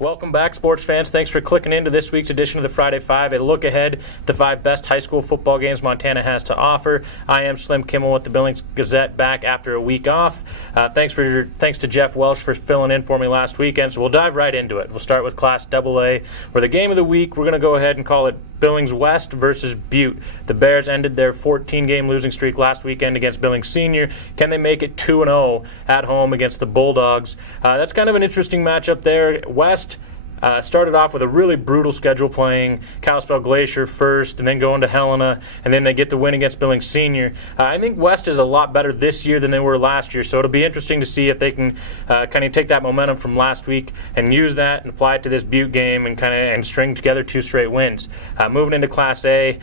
Welcome back, sports fans. Thanks for clicking into this week's edition of the Friday Five, a look ahead at the 5 best high school football games Montana has to offer. I am Slim Kimmel with the Billings Gazette, back after a week off. Thanks to Jeff Welsh for filling in for me last weekend, so we'll dive right into it. We'll start with Class AA, where the game of the week, we're going to go ahead and call it Billings West versus Butte. The Bears ended their 14-game losing streak last weekend against Billings Senior. Can they make it 2-0 at home against the Bulldogs? That's kind of an interesting matchup there. West started off with a really brutal schedule, playing Kalispell Glacier first and then going to Helena, and then they get the win against Billings Senior. I think West is a lot better this year than they were last year, so it'll be interesting to see if they can kind of take that momentum from last week and use that and apply it to this Butte game and string together 2 straight wins. Moving into Class A,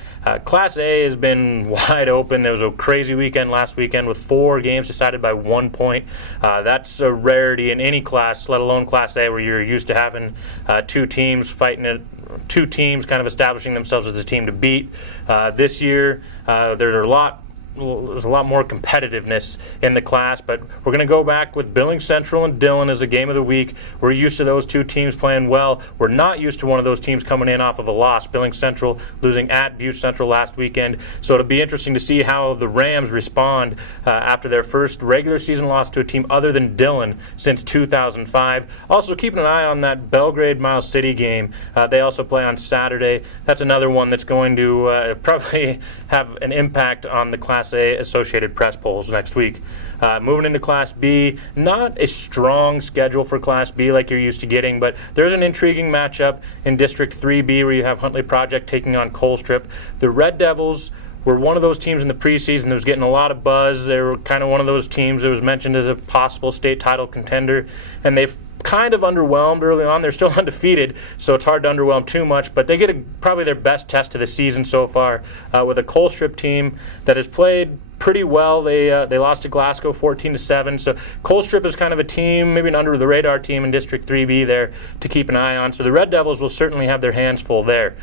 Class A has been wide open. There was a crazy weekend last weekend with 4 games decided by 1 point. That's a rarity in any class, let alone Class A, where you're used to having 2 teams fighting it, 2 teams kind of establishing themselves as a team to beat. This year, there's a lot more competitiveness in the class, but we're going to go back with Billings Central and Dillon as a game of the week. We're used to those 2 teams playing well. We're not used to one of those teams coming in off of a loss. Billings Central losing at Butte Central last weekend, so it'll be interesting to see how the Rams respond after their first regular season loss to a team other than Dillon since 2005. Also, keeping an eye on that Belgrade-Miles City game. They also play on Saturday. That's another one that's going to probably have an impact on the Class A Associated Press polls next week. Moving into Class B, not a strong schedule for Class B like you're used to getting, but there's an intriguing matchup in District 3B where you have Huntley Project taking on Colstrip. The Red Devils were one of those teams in the preseason that was getting a lot of buzz. They were kind of one of those teams that was mentioned as a possible state title contender, and they've kind of underwhelmed early on. They're still undefeated, so it's hard to underwhelm too much, but they get probably their best test of the season so far with a Colstrip team that has played pretty well. They lost to Glasgow 14-7, so Colstrip is kind of a team, maybe an under-the-radar team in District 3B there to keep an eye on, so the Red Devils will certainly have their hands full there.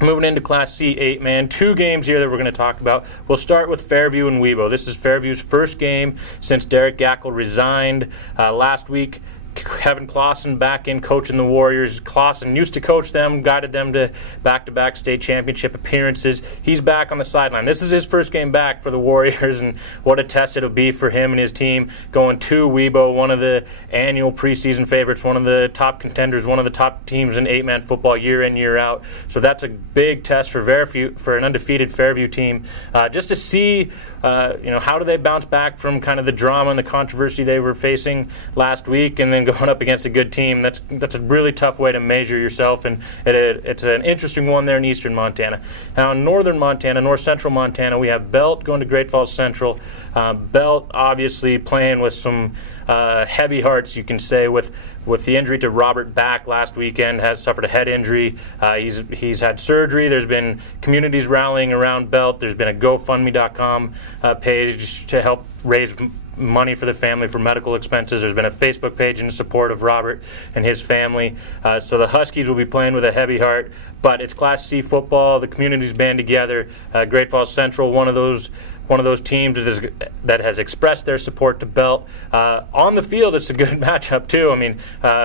Moving into Class C, 8-man, 2 games here that we're going to talk about. We'll start with Fairview and Webo. This is Fairview's first game since Derek Gackel resigned last week. Kevin Clausen back in coaching the Warriors. Clausen used to coach them, guided them to back-to-back state championship appearances. He's back on the sideline. This is his first game back for the Warriors, and what a test it'll be for him and his team going to Webo, one of the annual preseason favorites, one of the top contenders, one of the top teams in 8-man football year in, year out. So that's a big test for an undefeated Fairview team, just to see how do they bounce back from kind of the drama and the controversy they were facing last week, and then going up against a good team. That's a really tough way to measure yourself, and it's an interesting one there in eastern Montana. Now in northern Montana, north central Montana, we have Belt going to Great Falls Central. Belt obviously playing with some heavy hearts, you can say, with the injury to Robert Back last weekend. Has suffered a head injury. He's had surgery. There's been communities rallying around Belt. There's been a GoFundMe.com page to help raise money for the family for medical expenses. There's been a Facebook page in support of Robert and his family. So the Huskies will be playing with a heavy heart, but it's Class C football. The communities band together. Great Falls Central, one of those teams that has expressed their support to Belt. On the field, it's a good matchup, too. I mean,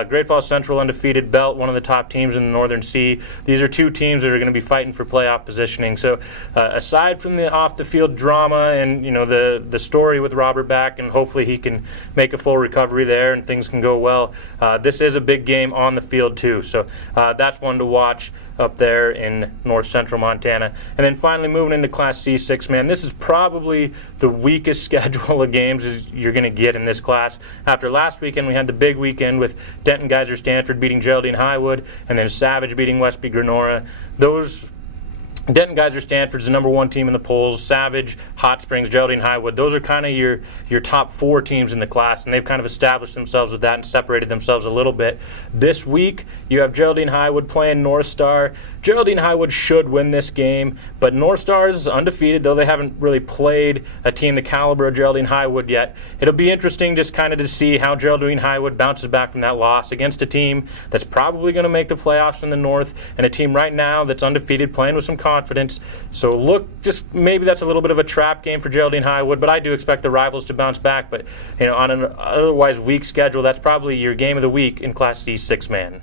Great Falls Central undefeated, Belt, one of the top teams in the Northern C. These are 2 teams that are going to be fighting for playoff positioning. So aside from the off-the-field drama and, the story with Robert Back, and hopefully he can make a full recovery there and things can go well, this is a big game on the field, too. So that's one to watch up there in north central Montana. And then finally moving into Class C, 6-man. This is probably the weakest schedule of games as you're going to get in this class. After last weekend, we had the big weekend with Denton Geyser Stanford beating Geraldine Highwood, and then Savage beating Westby Granora. Denton Geyser Stanford's the number 1 team in the polls. Savage, Hot Springs, Geraldine Highwood, those are kind of your top 4 teams in the class, and they've kind of established themselves with that and separated themselves a little bit. This week, you have Geraldine Highwood playing North Star. Geraldine Highwood should win this game, but North Star is undefeated, though they haven't really played a team the caliber of Geraldine Highwood yet. It'll be interesting just kind of to see how Geraldine Highwood bounces back from that loss against a team that's probably going to make the playoffs in the North, and a team right now that's undefeated, playing with some confidence. So just maybe that's a little bit of a trap game for Geraldine Highwood, but I do expect the rivals to bounce back. But on an otherwise weak schedule, that's probably your game of the week in Class C, 6-man.